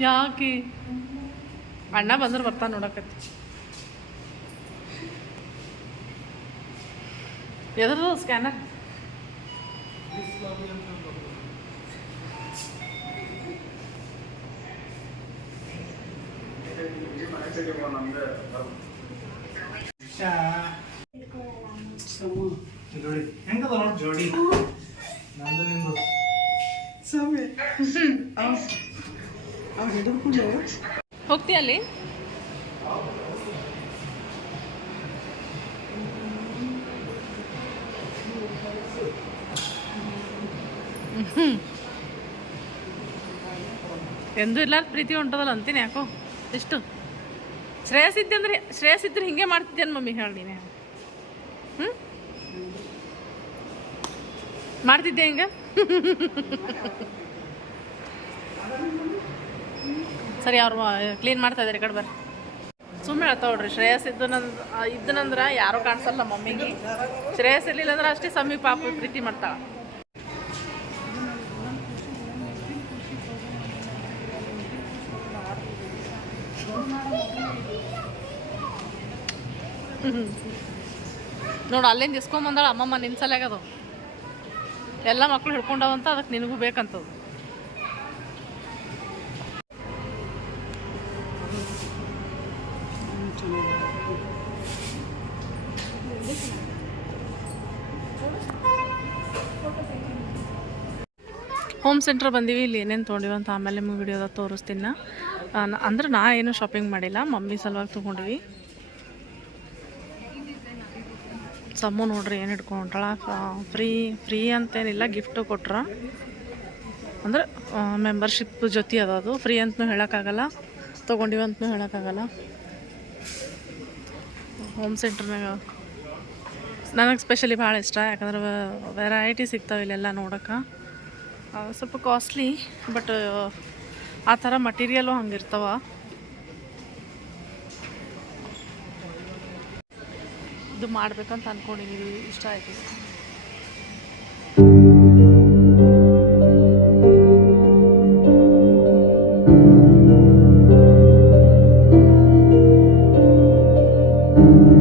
ಯಾಕೆ ಅಣ್ಣ ಬಂದ್ರೆ ಬರ್ತಾನೆ ನೋಡಕತ್ತಿ ಎದ್ರದು ಸ್ಕ್ಯಾನರ್ ಜೋಡಿ ಹೆಂಗದ ನೋಡಿ ಜೋಡಿ ನಂದು ನಿಂದು ಸ್ವಾಮಿ ಹೋಗ್ತೀಯ ಅಲ್ಲಿ. ಎಂದೂ ಇರ್ಲಾರ್ದ ಪ್ರೀತಿ ಹೊಂಟದಲ್ಲ ಅಂತೀನಿ ಯಾಕೋ? ಎಷ್ಟು? ಶ್ರೇಯಸ್ ಇದ್ದೆ ಅಂದ್ರೆ ಶ್ರೇಯಸ್ ಇದ್ರೆ ಹಿಂಗೆ ಮಾಡ್ತಿದ್ದೇನೆ ಮಮ್ಮಿ, ಹೇಳಿ ನೀನೆ. ಹ್ಞೂ ಮಾಡ್ತಿದ್ದೆ ಹಿಂಗೆ? ಸರಿ, ಅವ್ರು ಕ್ಲೀನ್ ಮಾಡ್ತಾ ಇದ್ದಾರೆ ಕಡೆ ಬರ್ರಿ. ಸುಮ್ಮನೆ ಹೇಳ್ತಾವ್ರಿ ಶ್ರೇಯಸ್ ಇದ್ದನಂದ್ ಇದ್ದನಂದ್ರ ಯಾರು ಕಾಣಿಸಲ್ಲ ಮಮ್ಮಿಗೆ. ಶ್ರೇಯಸ್ ಇರ್ಲಿಲ್ಲ ಅಂದ್ರೆ ಅಷ್ಟೇ ಸಮೀಪ ಪ್ರೀತಿ ಮಾಡ್ತಾಳ. ನೋಡು, ಅಲ್ಲಿಂದ ಇಸ್ಕೊಂಬಂದಾಳ, ಅಮ್ಮಮ್ಮ ನಿನ್ನ ಸಲ್ಯಾಗದು ಎಲ್ಲ ಮಕ್ಳು ಹಿಡ್ಕೊಂಡವಂತ ಅದಕ್ಕೆ ನಿನಗೂ ಬೇಕಂತದು. ಹೋಮ್ ಸೆಂಟ್ರ್ ಬಂದೀವಿ, ಇಲ್ಲಿ ಏನೇನು ತೊಗೊಂಡಿವಿ ಅಂತ ಆಮೇಲೆ ನಿಮ್ಗೆ ವಿಡಿಯೋದಾಗ ತೋರಿಸ್ತೀನಿ ನಾ. ಅಂದ್ರೆ ನಾ ಏನು ಶಾಪಿಂಗ್ ಮಾಡಿಲ್ಲ, ಮಮ್ಮಿ ಸಲುವಾಗಿ ತೊಗೊಂಡಿವಿ. ಸಮ್ಮು ನೋಡ್ರಿ ಏನು ಹಿಡ್ಕೊಂಡ್ಳ ಫ್ರೀ ಫ್ರೀ ಅಂತೇನಿಲ್ಲ ಗಿಫ್ಟು ಕೊಟ್ರ. ಅಂದ್ರೆ ಮೆಂಬರ್ಶಿಪ್ ಜೊತೆ ಅದ ಅದು ಫ್ರೀ ಅಂತಲೂ ಹೇಳೋಕ್ಕಾಗಲ್ಲ, ತೊಗೊಂಡಿವಿ ಅಂತಲೂ ಹೇಳೋಕ್ಕಾಗಲ್ಲ. ಹೋಮ್ ಸೆಂಟ್ರ್ನಾಗ ನನಗೆ ಸ್ಪೆಷಲಿ ಭಾಳ ಇಷ್ಟ, ಯಾಕಂದ್ರೆ ವೆರೈಟಿ ಸಿಗ್ತಾವೆ ಇಲ್ಲೆಲ್ಲ ನೋಡೋಕೆ ಸ್ವಲ್ಪ ಕಾಸ್ಟ್ಲಿ ಬಟ್ ಆ ಥರ ಮಟೀರಿಯಲು ಹಂಗಿರ್ತಾವ. ಇದು ಮಾಡ್ಬೇಕಂತ ಅಂದ್ಕೊಂಡಿದ್ದೀವಿ ಇಷ್ಟ ಆಯಿತು. thank you